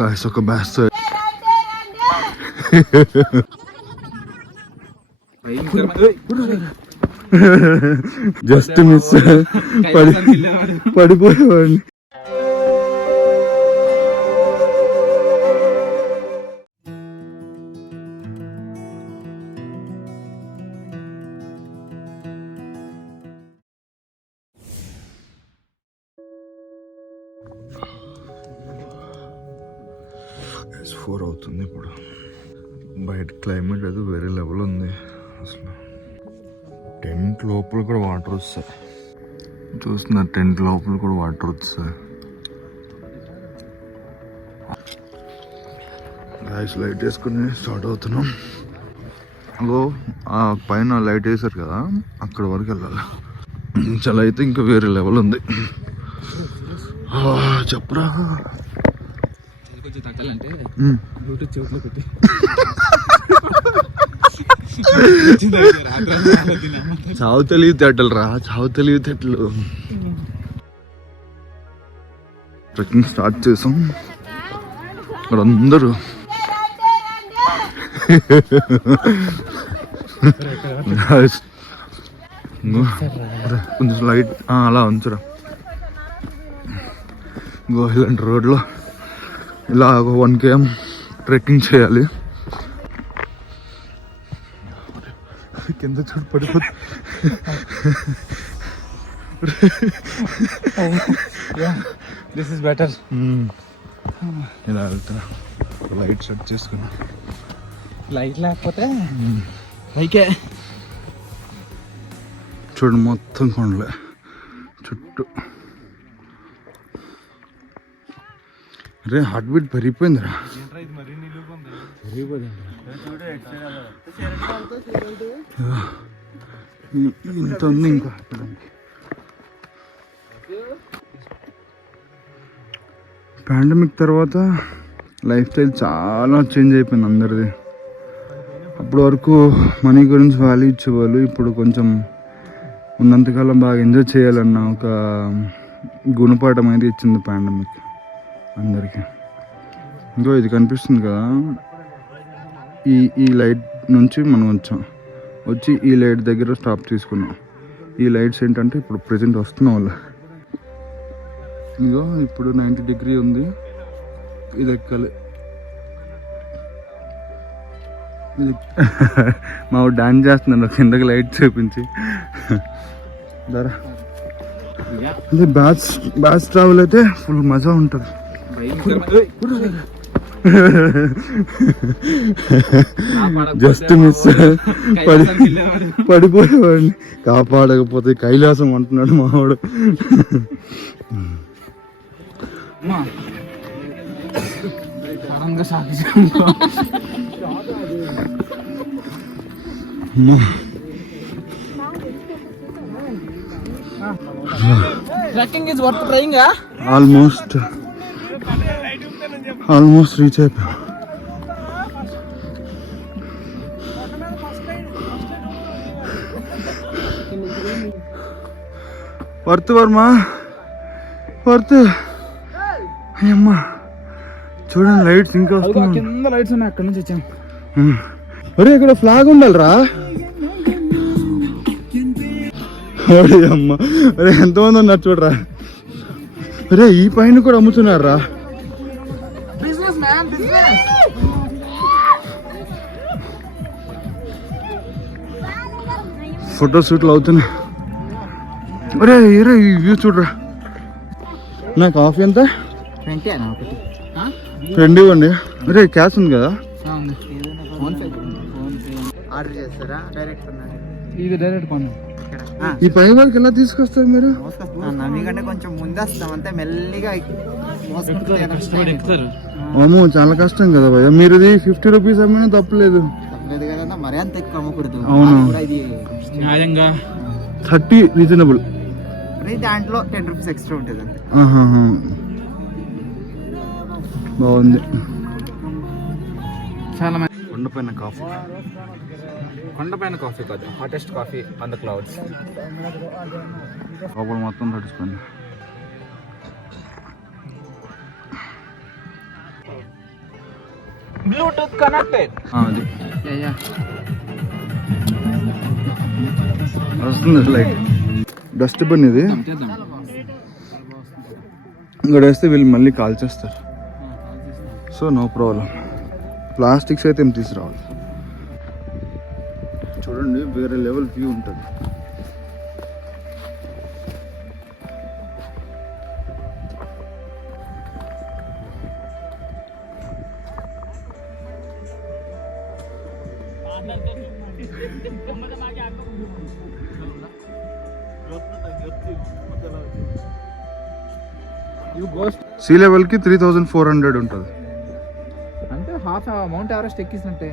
Guys ఒక బ్యాస్ just miss పడిపోయేవాడిని. S4 అవుతుంది ఇప్పుడు. బయట క్లైమేట్ అది వేరే లెవెల్ ఉంది అసలు. టెంట్ లోపల కూడా వాటర్ వస్తాయి, చూస్తున్నా టెంట్ లోపల కూడా వాటర్ వస్తాయి. గాయస్ లైట్ వేసుకుని స్టార్ట్ అవుతున్నాం. అగో ఆ పైన లైట్ వేసారు కదా, అక్కడ వరకు వెళ్ళాలి. చాలా అయితే ఇంకా వేరే లెవెల్ ఉంది. చెప్పరా కొంచెం తగ్గాలంటే బ్లూటూత్ చెవుట్లో పెట్టి చావు తెలివితేటలు రా, చావు తెలివితేటలు. ట్రెక్కింగ్ స్టార్ట్ చేసాం. ఇక్కడ అందరూ కొంచెం లైట్ అలా ఉంచురా. ఇలాంటి రోడ్లో ఇలా 1 km ట్రెక్కింగ్ చేయాలి. కింద చూడు పడిపోతుంది. This is better. ఇలా వెళ్తున్నా, లైట్ సెట్ చేసుకున్నా. లైట్ లేకపోతే పైకే చూడు మొత్తం కొండలే చుట్టూ. అరే హార్ట్ బీట్ పెరిగిపోయిందిరా. ఇంత ఉంది ఇంకా. పాండమిక్ తర్వాత లైఫ్ స్టైల్ చాలా చేంజ్ అయిపోయింది అందరిది. అప్పటి వరకు మనీ గురించి వాల్యూ ఇచ్చేవాళ్ళు, ఇప్పుడు కొంచెం ఉన్నంతకాలం బాగా ఎంజాయ్ చేయాలన్న ఒక గుణపాఠం అయితే ఇచ్చింది పాండమిక్ అందరికీ. ఇంకో ఇది కనిపిస్తుంది కదా, ఈ లైట్ నుంచి మనం వచ్చి ఈ లైట్ దగ్గర స్టాప్ తీసుకున్నాం. ఈ లైట్స్ ఏంటంటే ఇప్పుడు ప్రెజెంట్ వస్తున్నాం వాళ్ళు. ఇదో ఇప్పుడు 90 డిగ్రీ ఉంది, ఇది ఎక్కాలి. మా డాన్స్ చేస్తున్నాను కిందకి లైట్ చూపించి. ధర ఇది బ్యాచ్ ట్రావెల్ అయితే ఫుల్ మజా ఉంటుంది. జస్ట్ మిస్ పడిపోయేవాడిని. కాపాడకపోతే కైలాసం అంటున్నాడు మావాడు. Trekking is worth trying. Almost reach అయిపోయా. Worth Varma worth. అమ్మా చూడండి లైట్స్ ఇంకా కింద లైట్స్ ఉన్నాయి, అక్కడి నుంచి వచ్చాం. అరే ఇక్కడ ఫ్లాగ్ ఉండాలిరా. అమ్మా అరే ఎంతమంది ఉన్నారు చూడరా. అరే ఈ పైన కూడా అమ్ముతున్నారా. ఫోటో షూట్లు అవుతున్నాయి. అరే అరే ఈ వ్యూ చూడరా. నా కాఫీ ఎంత? 20 ఇవ్వండి. అరే క్యాష్ ఉంది కదా. ఆర్డర్ చేస్తారా? డైరెక్ట్ ఇది డైరెక్ట్ కొన్నాం. ఈ పై వరకు ఎలా తీసుకొస్తారు మీరు? మీకంటే కొంచెం ముందు వస్తాం అంతే, మెల్లిగా అమ్మో చాలా కష్టం కదా భయ్య. మీరు 50 రూపీస్ అమ్మినా తప్పలేదు. మరి అంత ఎక్కువ అమ్మకూడదు. అవును, న్యాయంగా 30 రీజనబుల్. దాంట్లో 10 రూపీస్ ఎక్స్ట్రా ఉంటుంది అంతే. బాగుంది. చాలా కొండపైన కాఫీ. కొండపైన కాఫీ కాదు, hottest coffee on the clouds. లోపల మొత్తం తడిసిపోయింది. Bluetooth connected. అది వస్తుంది లైట్. డస్ట్బిన్ ఇది, ఇక్కడ వేస్తే వీళ్ళు మళ్ళీ కాల్ చేస్తారు. So no problem. ప్లాస్టిక్స్ అయితే ఏం తీసుకురావాలి. చూడండి వేరే లెవెల్ వ్యూ ఉంటుంది. సీ లెవెల్కి 3400 ఉంటుంది. అంటే హాఫ్ మౌంట్ ఎవరెస్ట్ ఎక్కిస్తుంటే